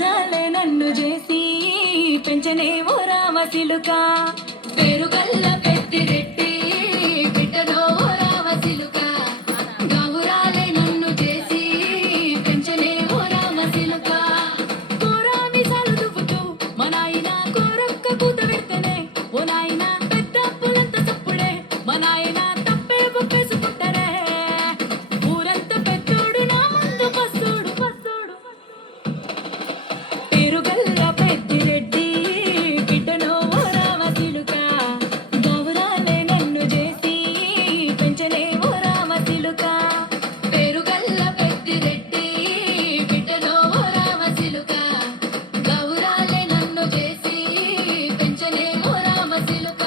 గౌరాలే నన్ను చేసి పెంచనే ఓ రామసిలుక పేరుగల్ల పెద్దిరెడ్డి బిడ్డలో ఓ రామసిలుక గౌరాలే నన్ను చేసి పెంచనే ఓ రామసిలుక కోరామి సాలు దువ్వుతూ మా నాయన కోరక్క కూత పెడితేనే ఓ నాయన పెద్ద పులంత సప్పుడే మా నాయన తప్పే ఒప్పేసుకుంటారే ఊరంత పెద్దోడు నా ముందు పస్తోడు పస్తోడు పేరుగల్ల పెద్దిరెడ్డి బిడ్డలో ఓ రామసిలుక గౌరాలే నన్ను చేసి పెంచలే ఓ రామసిలుక పేరుగల్ల పెద్దిరెడ్డి బిడ్డలో ఓ రామసిలుక గౌరాలే నన్ను చేసి పెంచలే ఓ రామసిలుక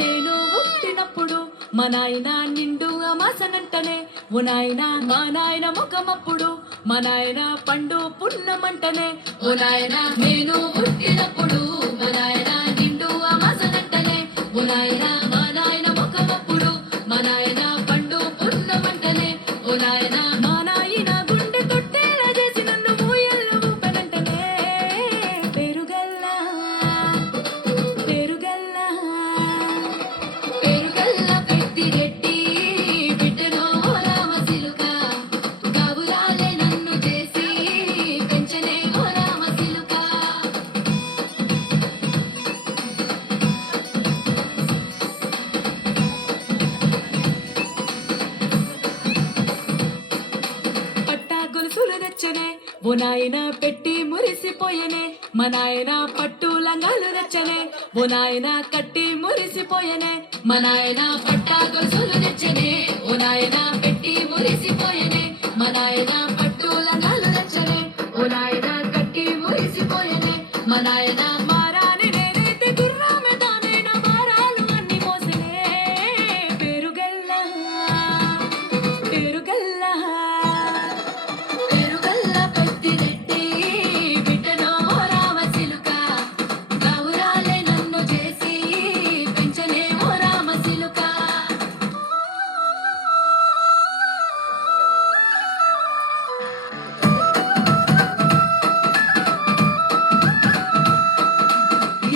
నేను పుట్టినప్పుడు మా నాయన నిండు అమాసనంటనే ఓ నాయన మా నాయన ముఖమప్పుడు మా నాయన పండు పున్నమంటనే ఓ నాయన నేను పుట్టినప్పుడు మా నాయన నిండు అమాసనంటనే ఓ నాయన మా నాయన ముఖమప్పుడు మా నాయన పండు పున్నమంటనే ఓ నాయన మా నాయన గుండె కొట్టేలా చేసి నన్ను ఊయల్లో ఊపనంటనే పేరుగల్ల పేరుగల్ల పేరుగల్ల పెద్దిరెడ్డి బిడ్డలో ఓ రామసిలుక గౌరాలే నన్ను చేసి పెంచనే ఓ రామసిలుక పట్టా గొలుసులు తెచ్చనే ఓ నాయన పెట్టి మురిసిపోయనే మా నాయన పట్టు లంగాలు తెచ్చనే ఓ నాయన కట్టి మురిసిపోయనే మా నాయన పట్టా గొలుసులు తెచ్చనే ఓ నాయన పెట్టి మురిసిపోయనే మా నాయన పట్టు లంగాలు తెచ్చనే ఓ నాయన కట్టి మురిసిపోయనే మా నాయన మారాని నేనైతే గుర్రామె తానైన మారాలు అన్ని మోసనే పేరుగల్ల పేరుగల్ల పేరుగల్ల పెద్దిరెడ్డి బిడ్డలో ఓ రామసిలుక గౌరాలే నన్ను చేసి పెంచనే ఓ రామసిలుక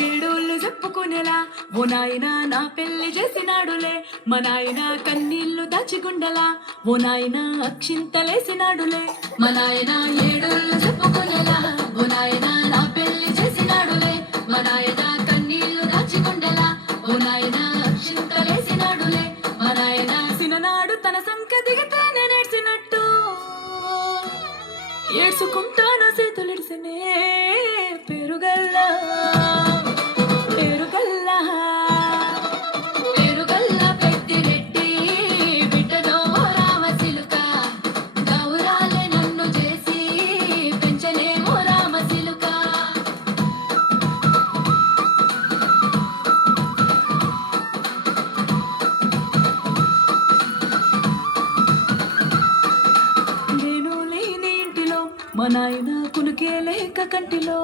ఏడోళ్ళు చెప్పుకునేలా ఓ నాయన నా పెళ్లి చేసినాడులే మా నాయన కన్నీళ్లు దాచిగుండలా ఓ నాయన అక్షింతలేసినాడులే మా నాయన ఏడోళ్ళు చెప్పుకునేలా ఓ నాయన నా పెళ్లి చేసినాడులే మా నాయన కన్నీళ్లు దాచిగుండలా ఓ నాయన అక్షింతలేసినాడులే మా నాయన సిననాడు తన సంక దిగితే నేనేడ్చినట్టు ఏడ్చుకుంటాను చేతులిడిసినే పేరుగల్ల పేరుగల్ల పేరుగల్ల పెద్దిరెడ్డి బిడ్డలో ఓ రామసిలుక గౌరాలే నన్ను చేసి పెంచలే ఓ రామసిలుక నేను లేని ఇంటిలో మా నాయన కునుకే లేక కంటిలో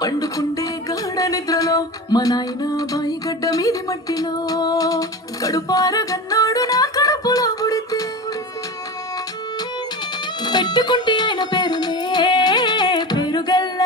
పండుకుంటే గాఢ నిద్రలో మా నాయన బాయి గడ్డ మీది మట్టిలో కడుపార గన్నోడు నా కడుపులో పుడితే పెట్టుకుంటే ఆయన పేరునే పేరుగల్ల